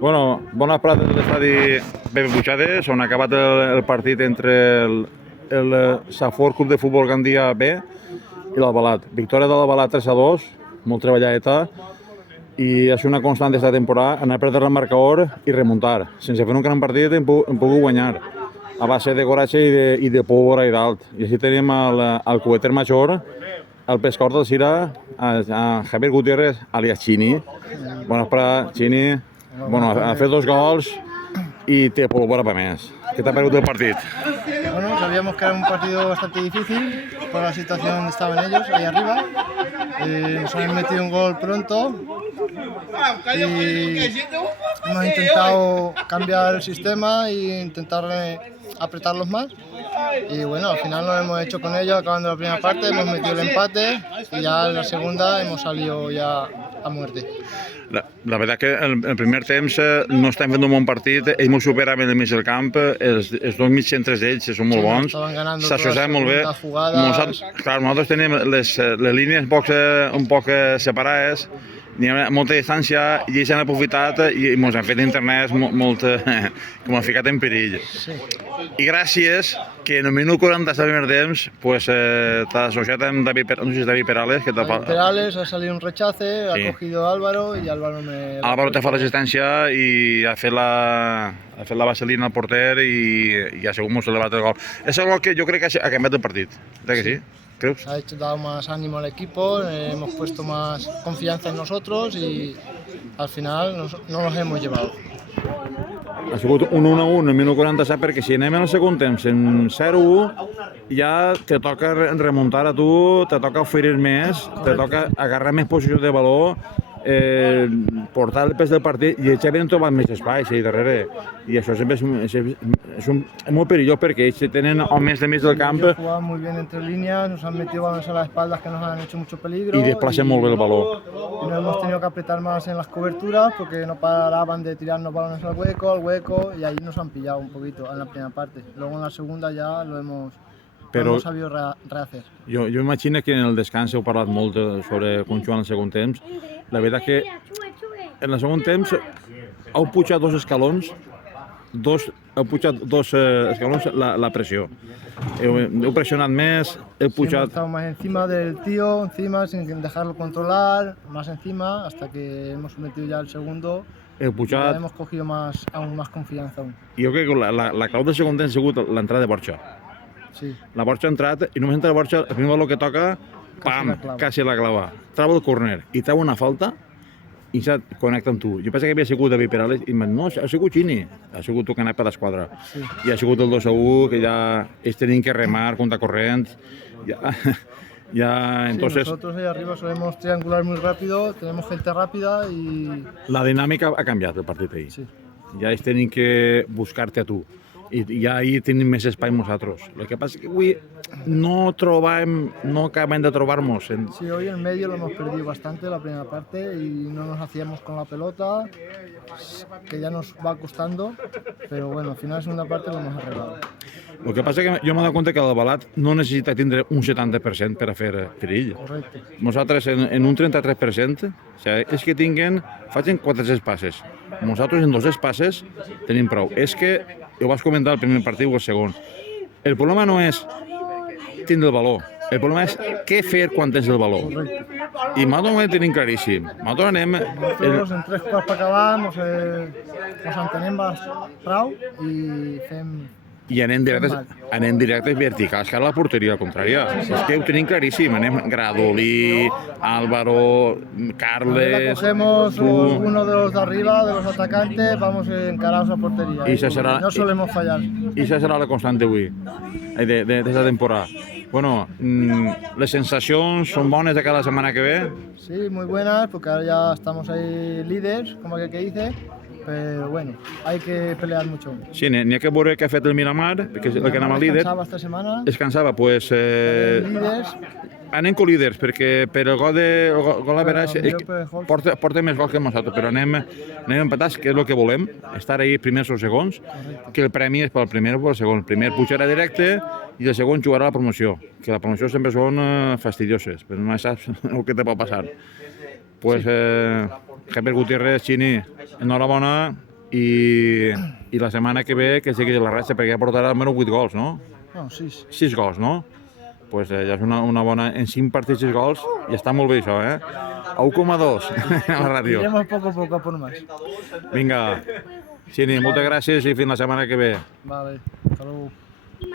Bueno, bona prada de l'estadi Pepe Puigades, on ha acabat el partit entre el Safor Club de Futbol Gandia B i l'Albalat. Victòria de l'Albalat 3-2, molt treballadeta, i és una constant d'aquesta temporada anar a perdre el marcador i remuntar. Sense fer un gran partit hem pogut guanyar a base de coratge i de pólvora i d'alt. I així tenim el cubeter major, el pescador del Sira, a Javier Gutiérrez, alias Chini. Bona vesprada, Chini. Bueno, ha fet 2 gols y te pólvora para més. ¿Qué te ha parecido el partido? Bueno, sabíamos que era un partido bastante difícil por la situación donde estaban ellos, ahí arriba. Nos habían metido un gol pronto y hemos intentado cambiar el sistema e intentar apretarlos más. Y bueno, al final lo hemos hecho con ellos, acabando la primera parte, hemos metido el empate y ya en la segunda hemos salido ya a muerte. La veritat que el primer temps no estem fent un bon partit, ells m'ho superaven del mig del camp, els dos mig centres d'ells són molt bons, s'associaven molt bé. Nosaltres tenim les línies un poc separades, hi ha molta distància i ells han aprofitat i ens han fet internet molt que m'han ficat en perill. I gràcies que en el minut 40 del primer temps t'ha associat amb David Perales. David Perales ha salido un rechace, ha cogido Álvaro y Álvaro Álvaro te fa l'assistència i ha fet la vaselina al porter i ha sigut molt celebrat el gol. És el gol que jo crec que ha canviat el partit, ¿verdad que sí? ¿Creus? Ha dado más ánimo al equipo, hemos puesto más confianza en nosotros y al final no los hemos llevado. Ha sigut un 1-1 en el minut 47 perquè si anem en el segon temps en 0-1 ja te toca remuntar a tu, te toca oferir més, te toca agarrar més posició de valor, portar el pes del partit i ells havien trobat més espais ahí darrere i això sempre és molt perillós perquè ells tenen homes de mig del camp. Ellos jugaban muy bien entre líneas, nos han metido balones a las espaldas que nos han hecho mucho peligro y desplacen molt bé el baló. Y nos hemos tenido que apretar más en las coberturas porque no paraban de tirarnos balones al hueco y ahí nos han pillado un poquito en la primera parte. Luego en la segunda ya lo hemos sabido rehacer. Jo imagino que en el descans heu parlat molt sobre com jugar en el segon temps. La veritat que en el segon temps heu pujat 2 escalons, la pressió. Heu pressionat més, heu pujat... Hemos estado más encima del tío, encima sin dejarlo controlar, más encima, hasta que hemos metido ya el segundo. Hemos cogido aún más confianza. Jo crec que la clau del segon temps ha sigut l'entrada de Borja. Sí. La Borja ha entrat i només entra la Borja, el primer valor que toca, pam, quasi la clava. Trau el córner i trau una falta i ja connecta amb tu. Jo penso que havia sigut David Perales i no, ha sigut Chini, ha sigut tu que ha anat per l'esquadra. Sí. I ha sigut el 2-1, que ja ells tenien que remar contra corrent. Entonces, nosotros ahí arriba solemos triangular muy rápido, tenemos gente rápida y... La dinàmica ha canviat el partit ahir. Sí. Ja ells tenen que buscar-te a tu. I ja ahir tenim més espai nosaltres. El que passa és que avui no acabem de trobar-nos. Sí, hoy en medio lo hemos perdido bastante la primera parte y no nos hacíamos con la pelota, que ya nos va costando, pero bueno, al final la segunda parte lo hemos arreglado. El que passa és que jo m'he donat compte que l'Albalat no necessita tindre un 70% per a fer perill. Correcte. Nosaltres en un 33%, o sigui, és que facin 400 passes. Nosaltres en 200 passes tenim prou. És que, ho vas comentar el primer partit o el segon, el problema no és tindre el valor, el problema és què fer quan tens el valor. I nosaltres ho tenim claríssim. Nosaltres anem... Nosotros en 3 quarts per acabar nos entenem prou i fem... I anem directes verticals, que a la porteria contrària. És que ho tenim claríssim. Anem Gradolí, Álvaro, Carles... Cogemos uno de los de arriba, de los atacantes, vamos encarados a portería. No solemos fallar. I això serà la constant d'avui, d'aquesta temporada. Bueno, les sensacions són bones de cada setmana que ve? Sí, muy buenas, porque ahora ya estamos ahí líderes, como que dice. Pero bueno, hay que pelear mucho. Sí, n'hi ha que veure què ha fet el Miramar, que és el que anava líder. Descansava esta setmana. Descansava, doncs... Líders. Anem co-líders, perquè per el gol a veràs porta més gols que nosaltres, però anem empatats, que és el que volem, estar ahí primers o segons, que el premi és pel primer o pel segon. El primer pujarà directe i el segon jugarà a la promoció, que la promoció sempre són fastidioses, però no saps el que te pot passar. Pues, Javier Gutiérrez, Xini, enhorabona i la setmana que ve que segueix la ratxa perquè ja portarà almenys 8 gols, no? No, 6. 6 gols, no? Pues ja és una bona... En 5 partits 6 gols i està molt bé això, eh? A 1,2 a la ràdio. Iremos poco a poco a por más. Vinga, Xini, moltes gràcies i fins la setmana que ve. Vale, hasta luego.